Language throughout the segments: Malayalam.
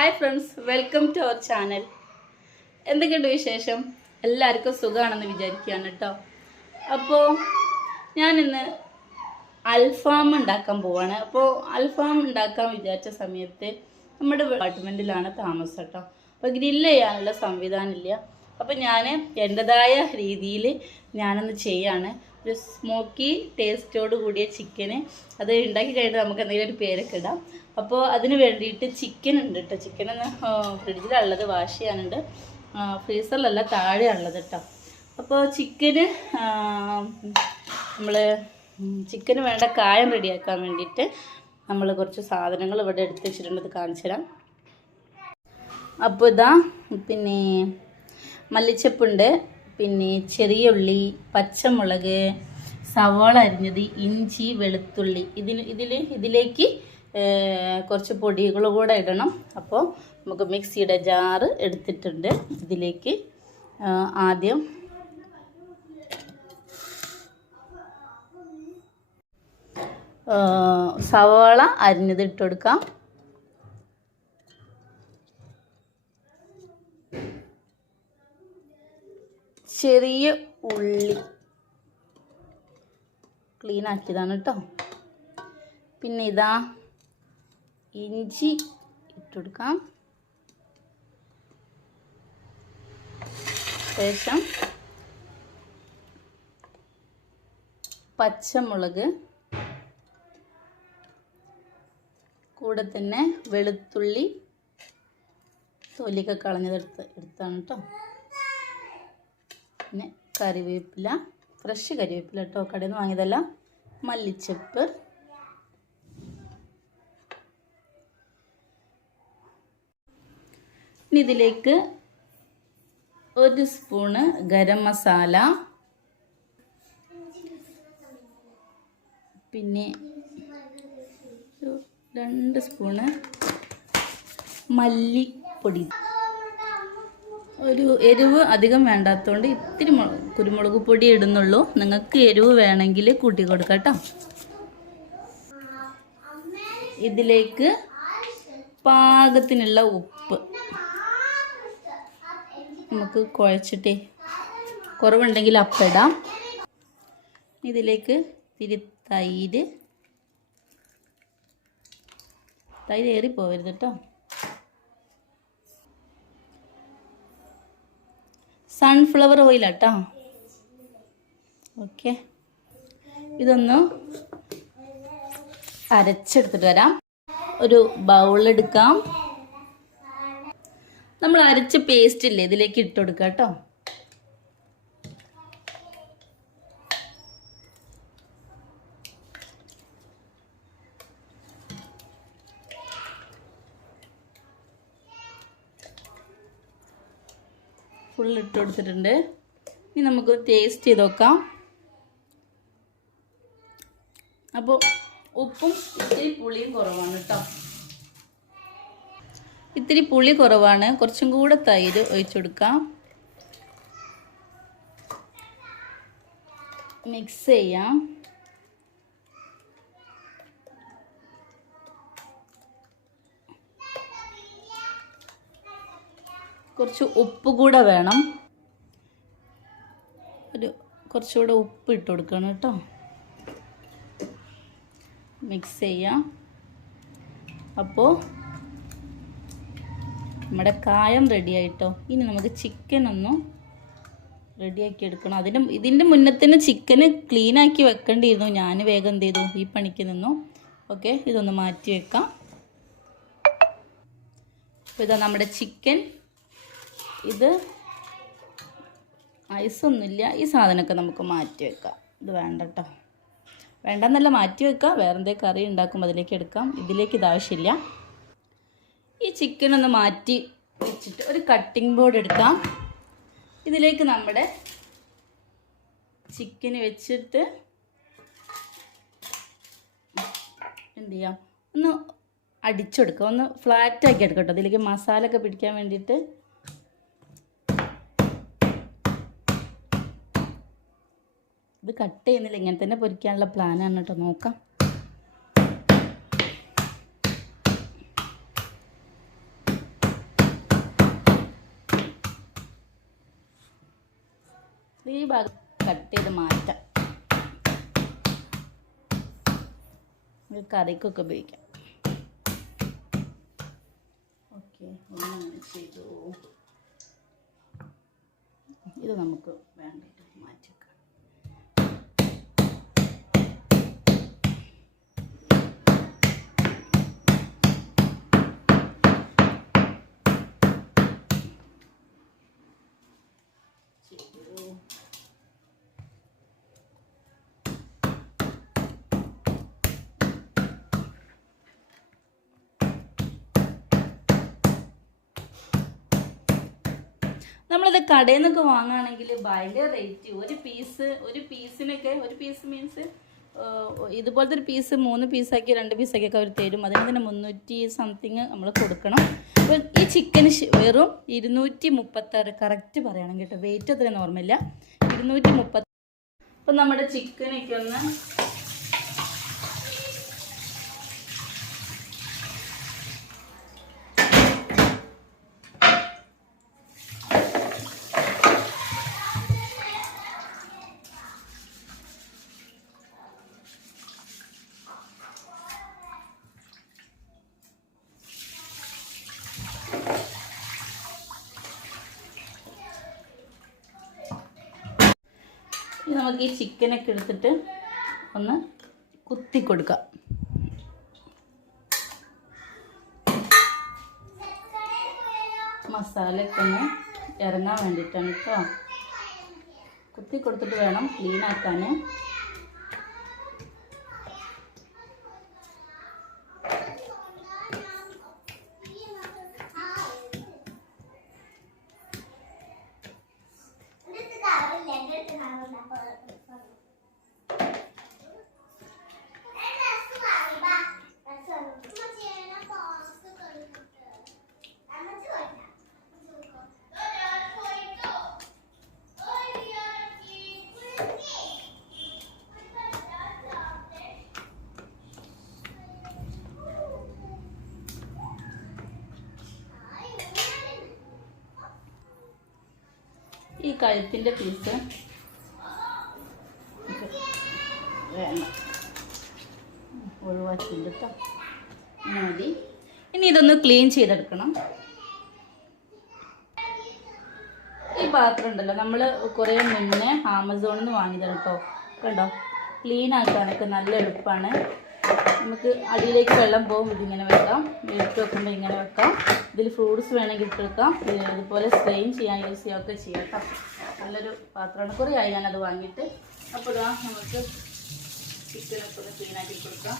Hi friends, welcome to our channel. എന്തൊക്കെയുണ്ട് വിശേഷം? എല്ലാവർക്കും സുഖമാണെന്ന് വിചാരിക്കുകയാണ് കേട്ടോ. അപ്പോൾ ഞാനിന്ന് അൽഫാം ഉണ്ടാക്കാൻ പോവാണ്. അപ്പോൾ അൽഫാം ഉണ്ടാക്കാൻ വിചാരിച്ച സമയത്ത് നമ്മുടെ അപ്പാർട്ട്മെൻറ്റിലാണ് താമസം കേട്ടോ. അപ്പോൾ ഗ്രില്ല് ചെയ്യാനുള്ള സംവിധാനം ഇല്ല. അപ്പോൾ ഞാൻ എൻ്റെതായ രീതിയിൽ ഞാനൊന്ന് ചെയ്യാണ്. ഒരു സ്മോക്കി ടേസ്റ്റോട് കൂടിയ ചിക്കന് അത് ഉണ്ടാക്കി കഴിഞ്ഞിട്ട് നമുക്ക് എന്തെങ്കിലും ഒരു പേരൊക്കെ ഇടാം. അപ്പോൾ അതിന് വേണ്ടിയിട്ട് ചിക്കൻ ഉണ്ട് കേട്ടോ. ചിക്കനൊന്ന് ഫ്രിഡ്ജിലുള്ളത് വാഷ് ചെയ്യാനുണ്ട്, ഫ്രീസറിലല്ല താഴെയുള്ളത് കേട്ടോ. അപ്പോൾ ചിക്കന് ചിക്കന് വേണ്ട കായം റെഡിയാക്കാൻ വേണ്ടിയിട്ട് നമ്മൾ കുറച്ച് സാധനങ്ങൾ ഇവിടെ എടുത്ത് വെച്ചിട്ടുണ്ട്. അത് കാണിച്ചു തരാം. അപ്പോൾ ഇതാ പിന്നെ മല്ലിച്ചപ്പുണ്ട്, പിന്നെ ചെറിയ ഉള്ളി, പച്ചമുളക്, സവാള അരിഞ്ഞത്, ഇഞ്ചി, വെളുത്തുള്ളി. ഇതിലേക്ക് കുറച്ച് പൊടികൾ കൂടെ ഇടണം. അപ്പോൾ നമുക്ക് മിക്സിയുടെ ജാറ് എടുത്തിട്ടുണ്ട്. ഇതിലേക്ക് ആദ്യം സവാള അരിഞ്ഞത് ഇട്ട് കൊടുക്കാം. ചെറിയ ഉള്ളി ക്ലീൻ ആക്കിയതാണ് കേട്ടോ. പിന്നെ ഇതാ ഇഞ്ചി ഇട്ടുകൊടുക്കാം. ശേഷം പച്ചമുളക്, കൂടെ തന്നെ വെളുത്തുള്ളി തൊലിയൊക്കെ എടുത്താണ് കേട്ടോ. പിന്നെ കറിവേപ്പില, ഫ്രഷ് കരിവേപ്പില കേട്ടോ, കടയിൽ നിന്ന് വാങ്ങിയതല്ല. മല്ലിച്ചപ്പ്, ഇനി ഇതിലേക്ക് 1 സ്പൂണ് ഗരം മസാല, പിന്നെ 2 സ്പൂണ് മല്ലിപ്പൊടി. ഒരു എരിവ് അധികം വേണ്ടാത്തതുകൊണ്ട് ഇത്തിരി കുരുമുളക് പൊടി ഇടുന്നുള്ളൂ. നിങ്ങൾക്ക് എരിവ് വേണമെങ്കിൽ കൂട്ടി കൊടുക്കാം കേട്ടോ. ഇതിലേക്ക് പാകത്തിനുള്ള ഉപ്പ് നമുക്ക് കുഴച്ചിട്ടേ, കുറവുണ്ടെങ്കിൽ അപ്പിടാം. ഇതിലേക്ക് ഇത്തിരി തൈര് ഏറിപ്പോവരുത് കേട്ടോ. സൺഫ്ലവർ ഓയിലാട്ടോ. ഓക്കെ, ഇതൊന്ന് അരച്ചെടുത്തിട്ട് വരാം. ഒരു ബൗളെടുക്കാം. നമ്മൾ അരച്ച പേസ്റ്റ് ഇല്ലേ, ഇതിലേക്ക് ഇട്ട് കൊടുക്കാം കേട്ടോ. ഫുൾ ഇട്ട് കൊടുത്തിട്ടുണ്ട്. ഇനി നമുക്ക് ടേസ്റ്റ് ചെയ്ത് നോക്കാം. അപ്പോൾ ഉപ്പും ഇത്തിരി പുളിയും കുറവാണ് കേട്ടോ. ഇത്തിരി പുളി കുറവാണ്. കുറച്ചും കൂടെ തൈര് ഒഴിച്ചു കൊടുക്കാം. മിക്സ് ചെയ്യാം. കുറച്ച് ഉപ്പ് കൂടെ വേണം. കുറച്ചുകൂടെ ഉപ്പ് ഇട്ട് കൊടുക്കണം കേട്ടോ. മിക്സ് ചെയ്യാം. അപ്പോൾ നമ്മുടെ കായം റെഡി ആയിട്ടോ. ഇനി നമുക്ക് ചിക്കൻ ഒന്ന് റെഡിയാക്കി എടുക്കണം. ഇതിൻ്റെ മുന്നത്തിന് ചിക്കന് ക്ലീനാക്കി വെക്കേണ്ടിയിരുന്നു. ഞാൻ വേഗം എന്ത് ചെയ്തു, ഈ പണിക്ക് നിന്നു. ഓക്കെ, ഇതൊന്ന് മാറ്റി വെക്കാം. അപ്പോൾ ഇതാ നമ്മുടെ ചിക്കൻ. ഇത് ഐസൊന്നുമില്ല. ഈ സാധനമൊക്കെ നമുക്ക് മാറ്റി വെക്കാം. ഇത് വേണ്ട കേട്ടോ, വേണ്ടെന്നല്ല, മാറ്റി വെക്കാം. വേറെ എന്തെങ്കിലും കറി ഉണ്ടാക്കുമ്പോൾ അതിലേക്ക് എടുക്കാം. ഇതിലേക്ക് ഇതാവശ്യമില്ല. ഈ ചിക്കൻ ഒന്ന് മാറ്റി വെച്ചിട്ട് ഒരു കട്ടിംഗ് ബോർഡ് എടുക്കാം. ഇതിലേക്ക് നമ്മുടെ ചിക്കന് വെച്ചിട്ട് എന്ത് ചെയ്യാം, ഒന്ന് അടിച്ചെടുക്കുക, ഒന്ന് ഫ്ലാറ്റാക്കി എടുക്കാം കേട്ടോ. അതിലേക്ക് മസാല ഒക്കെ പിടിക്കാൻ വേണ്ടിയിട്ട്. ഇത് കട്ട് ചെയ്യുന്നില്ല, ഇങ്ങനെ തന്നെ പൊരിക്കാനുള്ള പ്ലാനാണ് കേട്ടോ. നോക്കാം. ഈ ഭാഗം കട്ട് ചെയ്ത് മാറ്റാം. കറിക്കൊക്കെ ഉപയോഗിക്കാം. ഓക്കെ, ഒന്നങ്ങനെ ചെയ്തു. ഇത് നമുക്ക് വേണ്ടിയിട്ട് മാറ്റി വെക്കാം. നമ്മളിത് കടയിൽ നിന്നൊക്കെ വാങ്ങുകയാണെങ്കിൽ ഭയങ്കര റേറ്റ്. ഒരു പീസ് മീൻസ് ഇതുപോലത്തെ ഒരു പീസ് 3 പീസാക്കി 2 പീസാക്കിയൊക്കെ അവർ തരും. അതിന് തന്നെ 300 സംതിങ് നമ്മൾ കൊടുക്കണം. അപ്പോൾ ഈ ചിക്കന് വെറും 236 കറക്റ്റ് പറയണം കേട്ടോ. വെയിറ്റ് അത്ര നോർമലില്ല, 230. അപ്പം നമ്മുടെ ചിക്കനൊക്കെ ഒന്ന് നമുക്ക് ഈ ചിക്കനൊക്കെ എടുത്തിട്ട് ഒന്ന് കുത്തി കൊടുക്കാം. മസാലയൊക്കെ ഒന്ന് ഇറങ്ങാൻ വേണ്ടിയിട്ടാണ് കേട്ടോ. കുത്തി കൊടുത്തിട്ട് വേണം ക്ലീൻ ആക്കാൻ. ഈ കഴുത്തിൻ്റെ പീസ് വേണം, ഒഴിവാക്കിയിട്ട് കേട്ടോ. മതി. ഇനി ഇതൊന്ന് ക്ലീൻ ചെയ്തെടുക്കണം. ഈ പാത്രം ഉണ്ടല്ലോ, നമ്മൾ കുറേ മുന്നേ ആമസോണിൽ നിന്ന് വാങ്ങിയതാണ് കേട്ടോ. കണ്ടോ, ക്ലീൻ ആക്കാനൊക്കെ നല്ല എളുപ്പമാണ്. നമുക്ക് അടിയിലേക്ക് വെള്ളം പോകും. ഇതിങ്ങനെ വെക്കാം, ഇട്ട് വെക്കുമ്പോൾ ഇങ്ങനെ വെക്കാം. ഇതിൽ ഫ്രൂട്ട്സ് വേണമെങ്കിൽ ഇട്ടെടുക്കാം. ഇതുപോലെ സ്ട്രെയിൻ ചെയ്യാൻ യൂസ് ചെയ്യുകയൊക്കെ ചെയ്യാം കേട്ടോ. നല്ലൊരു പാത്രമാണ്. കുറേ ആയി ഞാനത് വാങ്ങിയിട്ട്. അപ്പോൾ ഇതാ നമുക്ക് ചിക്കനൊക്കെ ഒന്ന് ക്ലീനാക്കി കൊടുക്കാം.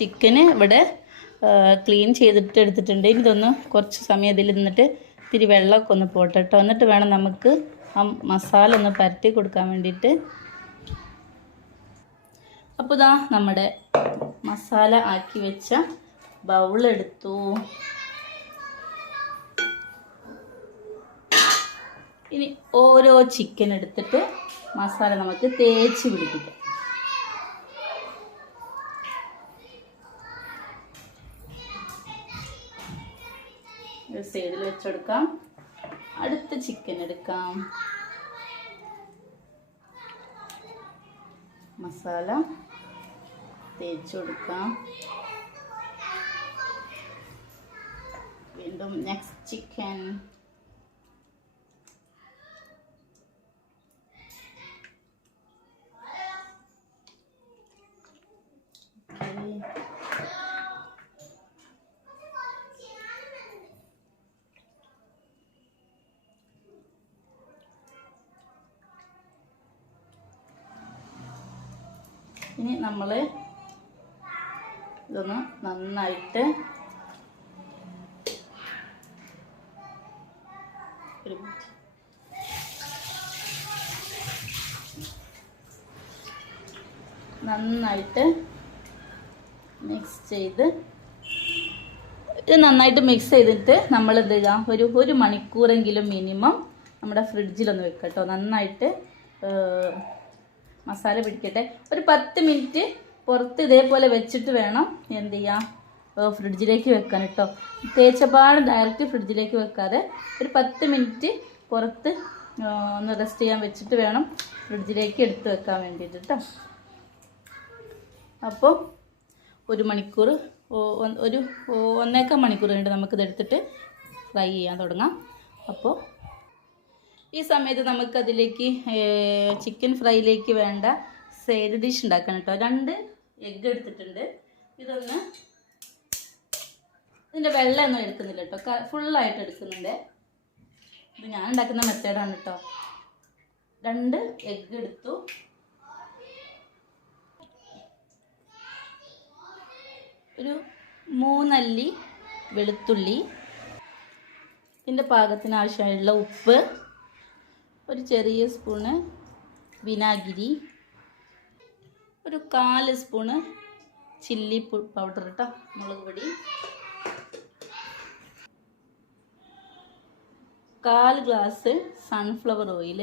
ചിക്കന് ഇവിടെ ക്ലീൻ ചെയ്തിട്ട് എടുത്തിട്ടുണ്ട്. ഇതൊന്ന് കുറച്ച് സമയം ഇതിൽ നിന്നിട്ട് ഇത്തിരി വെള്ളമൊക്കെ ഒന്ന് പോട്ടെ കേട്ടോ. എന്നിട്ട് വേണം നമുക്ക് ആ മസാല ഒന്ന് പരത്തി കൊടുക്കാൻ വേണ്ടിയിട്ട്. അപ്പോൾ ഇതാ നമ്മുടെ മസാല ആക്കി വെച്ച ബൗളെടുത്തു. ഇനി ഓരോ ചിക്കൻ എടുത്തിട്ട് മസാല നമുക്ക് തേച്ച് പിടിപ്പിക്കാം. ഒരു സൈഡിൽ വെച്ചെടുക്കാം. അടുത്ത ചിക്കൻ എടുക്കാം. മസാല തേച്ച് കൊടുക്കാം. വീണ്ടും നെക്സ്റ്റ് ചിക്കൻ. ഇനി നമ്മൾ ഇതൊന്ന് നന്നായിട്ട് മിക്സ് ചെയ്ത് ഇത് നന്നായിട്ട് മിക്സ് ചെയ്തിട്ട് നമ്മൾ എന്ത് ചെയ്യാം, ഒരു മണിക്കൂറെങ്കിലും മിനിമം നമ്മുടെ ഫ്രിഡ്ജിലൊന്ന് വെക്കാം കേട്ടോ. നന്നായിട്ട് മസാല പിടിക്കട്ടെ. ഒരു 10 മിനിറ്റ് പുറത്ത് ഇതേപോലെ വെച്ചിട്ട് വേണം എന്ത് ചെയ്യാം, ഫ്രിഡ്ജിലേക്ക് വെക്കാൻ കേട്ടോ. തേച്ചപാട് ഡയറക്റ്റ് ഫ്രിഡ്ജിലേക്ക് വെക്കാതെ ഒരു 10 മിനിറ്റ് പുറത്ത് ഒന്ന് റെസ്റ്റ് ചെയ്യാൻ വെച്ചിട്ട് വേണം ഫ്രിഡ്ജിലേക്ക് എടുത്ത് വെക്കാൻ വേണ്ടിയിട്ട് കേട്ടോ. അപ്പോൾ 1 മണിക്കൂർ, ഒരു 1.25 മണിക്കൂർ കഴിഞ്ഞിട്ട് നമുക്കിതെടുത്തിട്ട് ഫ്രൈ ചെയ്യാൻ തുടങ്ങാം. അപ്പോൾ ഈ സമയത്ത് നമുക്കതിലേക്ക് ചിക്കൻ ഫ്രൈയിലേക്ക് വേണ്ട സൈഡ് ഡിഷ് ഉണ്ടാക്കണം കേട്ടോ. 2 എഗ്ഗ് എടുത്തിട്ടുണ്ട്. ഇതിൻ്റെ വെള്ളമൊന്നും എടുക്കുന്നില്ല കേട്ടോ, ഫുള്ളായിട്ട് എടുക്കുന്നുണ്ട്. ഇത് ഞാൻ ഉണ്ടാക്കുന്ന മെത്തേഡാണ് കേട്ടോ. 2 എഗ്ഗ് എടുത്തു. ഒരു 3 അല്ലി വെളുത്തുള്ളി, ഇതിൻ്റെ പാകത്തിന് ആവശ്യമായുള്ള ഉപ്പ്, ഒരു ചെറിയ സ്പൂണ് വിനാഗിരി, ഒരു 4 സ്പൂണ് ചില്ലി പൗഡർ കേട്ടോ, മുളക് പൊടി, 1/4 ഗ്ലാസ് സൺഫ്ലവർ ഓയിൽ.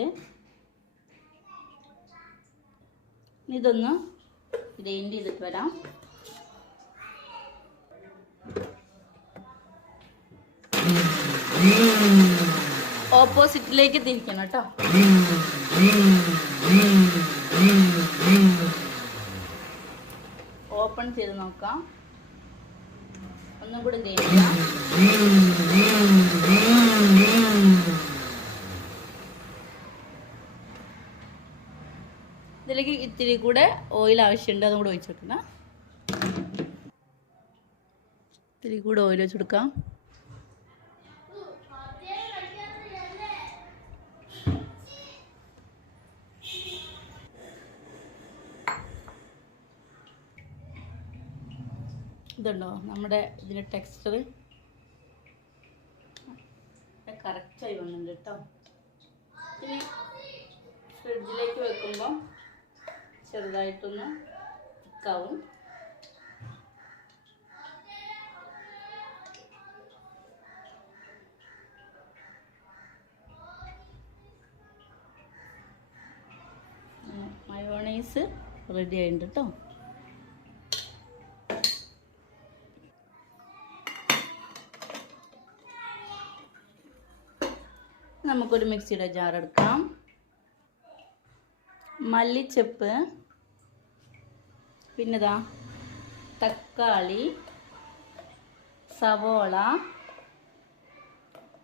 ഇതൊന്ന് ഗ്രൈൻഡ് ചെയ്തിട്ട് വരാം. ഓപ്പോസിറ്റിലേക്ക് തിരിക്കണം കേട്ടോ. ഓപ്പൺ ചെയ്ത് നോക്കാം. ഒന്നും കൂടി ഗ്രൈൻഡ് ചെയ്യാം. ഇതിലേക്ക് ഇത്തിരി കൂടെ ഓയിൽ ആവശ്യമുണ്ട്, അതും കൂടെ ഒഴിച്ചു കൊടുക്കണം. ഇത്തിരി കൂടെ ഓയിൽ വെച്ച് കൊടുക്കാം. ഇതുണ്ടോ നമ്മുടെ ഇതിൻ്റെ ടെക്സ്ചർ കറക്റ്റായി വന്നിട്ടുണ്ട് കേട്ടോ. ഇനി ഫ്രിഡ്ജിലേക്ക് വെക്കുമ്പോൾ ചെറുതായിട്ടൊന്ന് തിക്കാവും. മയോണൈസ് റെഡി ആയിട്ടുണ്ട് കേട്ടോ. നമുക്കൊരു മിക്സിയുടെ ജാർ എടുക്കാം. മല്ലിച്ചപ്പ്, പിന്നെതാ തക്കാളി, സവോള,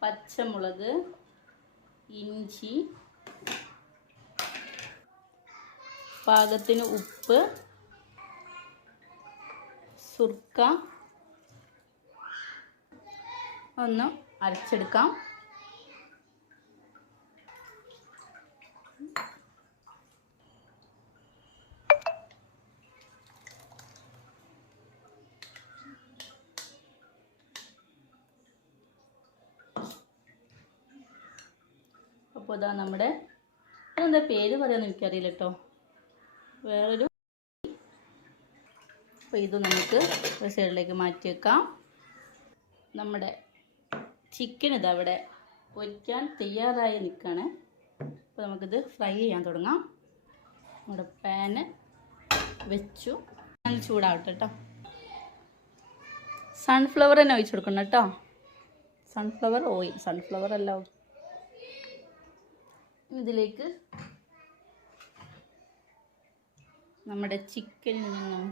പച്ചമുളക്, ഇഞ്ചി, പാകത്തിന് ഉപ്പ്, സുർക്ക ഒന്ന് അരച്ചെടുക്കാം. അപ്പോൾ ഇതാ നമ്മുടെ, അതെന്താ പേര് പറയാമെന്ന് എനിക്കറിയില്ല കേട്ടോ, വേറൊരു. അപ്പോൾ ഇത് നമുക്ക് ഒരു സൈഡിലേക്ക് മാറ്റി വെക്കാം. നമ്മുടെ ചിക്കൻ ഇതാ ഇവിടെ പൊരിക്കാൻ തയ്യാറായി നിൽക്കുകയാണ്. അപ്പോൾ നമുക്കിത് ഫ്രൈ ചെയ്യാൻ തുടങ്ങാം. നമ്മുടെ പാന് വെച്ചു, നല്ല ചൂടാവട്ടെ കേട്ടോ. സൺഫ്ലവർ തന്നെ ഒഴിച്ചു കൊടുക്കണം കേട്ടോ. സൺഫ്ലവർ ഓയിൽ, സൺഫ്ലവർ അല്ല. ഇതിലേക്ക് നമ്മുടെ ചിക്കനിൽ നിന്നും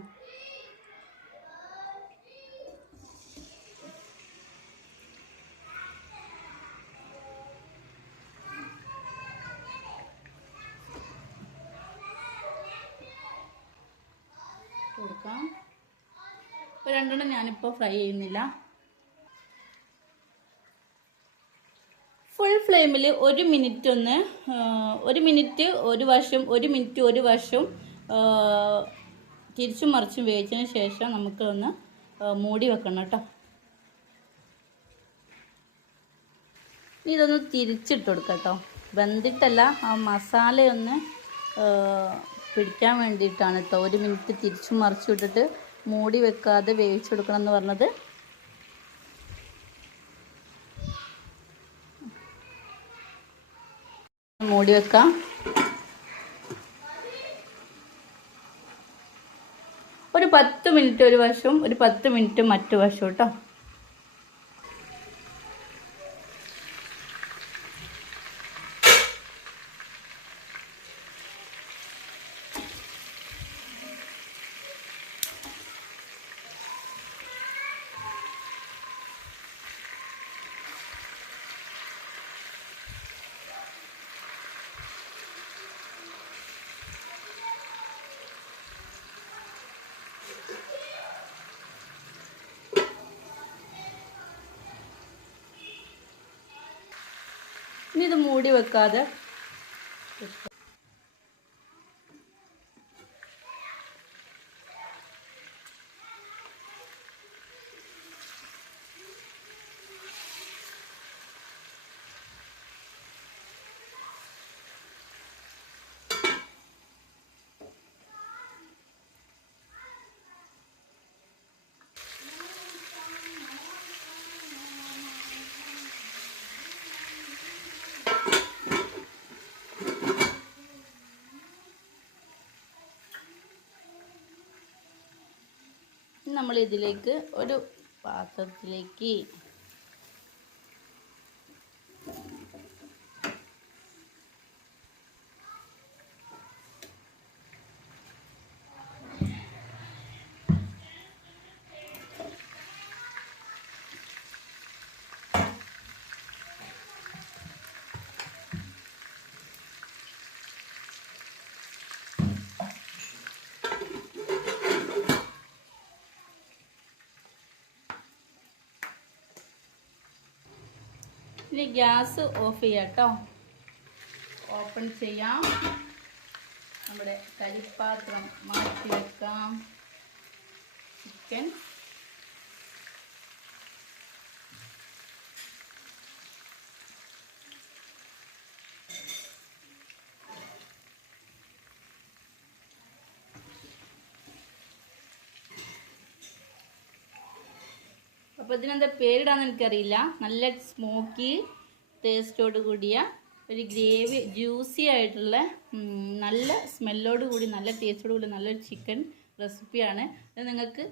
കൊടുക്കാം. ഇപ്പോൾ രണ്ടെണ്ണം ഞാനിപ്പോൾ ഫ്രൈ ചെയ്യുന്നില്ല. ഫുൾ ഫ്ലെയിമിൽ 1 മിനിറ്റ് ഒന്ന് 1 മിനിറ്റ് ഒരു വശം 1 മിനിറ്റ് ഒരു വശം തിരിച്ചും മറിച്ചും വേവിച്ചതിന് ശേഷം നമുക്കൊന്ന് മൂടി വെക്കണം കേട്ടോ. ഇനി ഇതൊന്ന് തിരിച്ചിട്ട് കൊടുക്കാം കേട്ടോ. വെന്തിട്ടല്ല, ആ മസാലയൊന്ന് പിടിക്കാൻ വേണ്ടിയിട്ടാണ് കേട്ടോ 1 മിനിറ്റ് തിരിച്ചും മറിച്ചും ഇട്ടിട്ട് മൂടി വെക്കാതെ വേവിച്ചെടുക്കണം എന്ന് പറഞ്ഞത്. മൂടി വെക്കാം. ഒരു 10 മിനിറ്റ് ഒരു വശവും ഒരു 10 മിനിറ്റ് മറ്റു വശവും കേട്ടോ. ഇനി ഇത് മൂടി വെക്കാതെ നമ്മൾ ഇതിലേക്ക് ഒരു പാത്രത്തിലേക്ക് ഇനി ഗ്യാസ് ഓഫ് ചെയ്യാം കേട്ടോ. ഓപ്പൺ ചെയ്യാം. നമ്മുടെ കരിപ്പാത്രം മാറ്റി വെക്കാം. ചിക്കൻ അപ്പോൾ ഇതിനെന്താ പേരിടാന്ന് എനിക്കറിയില്ല. നല്ല സ്മോക്കി ടേസ്റ്റോട് കൂടിയ ഒരു ഗ്രേവി, ജ്യൂസി ആയിട്ടുള്ള നല്ല സ്മെല്ലോട് കൂടി നല്ല ടേസ്റ്റോട് കൂടി നല്ലൊരു ചിക്കൻ റെസിപ്പിയാണ്. ഇത് നിങ്ങൾക്ക്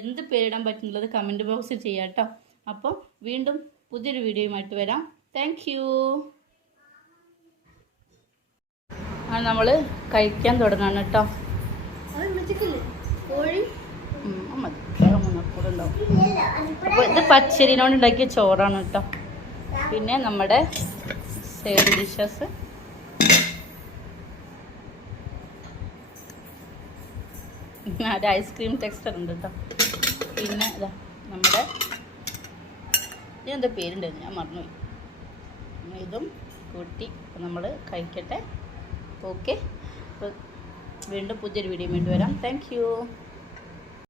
എന്ത് പേരിടാൻ പറ്റുന്നുള്ളത് കമൻറ്റ് ബോക്സിൽ ചെയ്യാം കേട്ടോ. അപ്പോൾ വീണ്ടും പുതിയൊരു വീഡിയോയുമായിട്ട് വരാം. Thank you. നമ്മൾ കഴിക്കാൻ തുടങ്ങാണ് കേട്ടോ. കോഴി അപ്പോൾ ഇത് പച്ചരിനോട് ഉണ്ടാക്കിയ ചോറാണ് കേട്ടോ. പിന്നെ നമ്മുടെ സൈഡ് ഡിഷസ് ഒരു ഐസ്ക്രീം ടെക്സ്ചർ ഉണ്ട് കേട്ടോ. പിന്നെ ഇതാ നമ്മുടെ ഇതിനെന്താ പേരുണ്ടായിരുന്നു, ഞാൻ മറന്നുപോയി. ഇതും കൂട്ടി നമ്മൾ കഴിക്കട്ടെ. ഓക്കെ, അപ്പോൾ വീണ്ടും പുതിയൊരു വീഡിയോ വേണ്ടി വരാം. Thank you.